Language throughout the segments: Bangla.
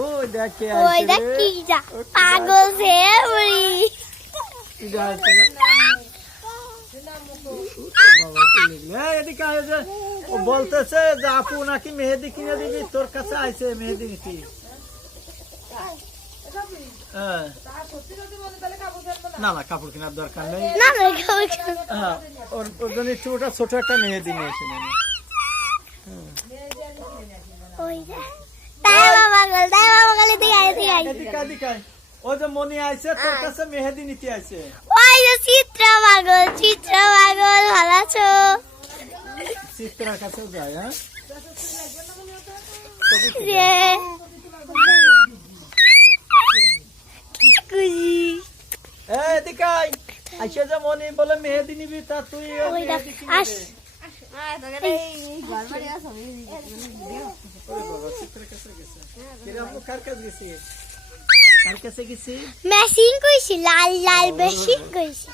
ওই দেখে ওই দেখ কি যা পাগল সে বুড়ি বলতেছে যে আপু নাকি মেহেদি কিনে দিবি, তোর কাছে আইছে মেহেদি নিতি। না না কাপড় কেনার দরকার নেই, হ্যাঁ ওর জন্য একটু ওটা ছোট একটা মেহেদি নিয়েছে। ও যে মনি আইছে তোর কাছে মেহেদি নিতে আইছে। চিত্রা পাগল, চিত্রা পাগল, ভালো আছো? চিত্রার কাছে যায়। হ্যাঁ আইসে যে মনি বলে মেহেদি নিবি, তা তুই মেশিন কইছি, লাল লাল মেশিন কইছি।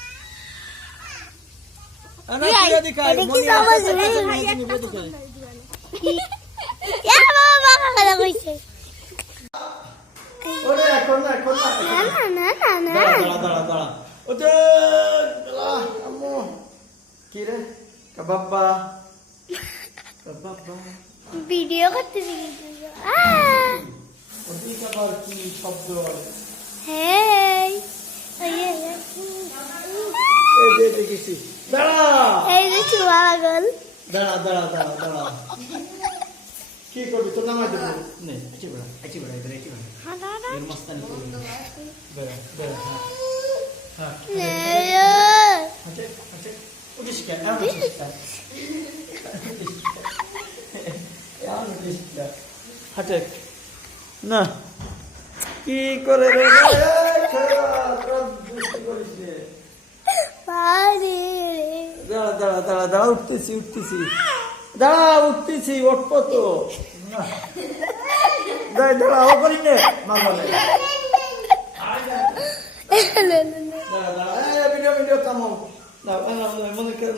ভিডিও করতে কি করবি তোর নাম না কি করে রে দাঁড়া দাঁড়া দাঁড়া উঠতেছি দাঁড়া উঠতেছি, উঠবো তো দাঁড়া ও করি নে ভিডিও থামো মনে করে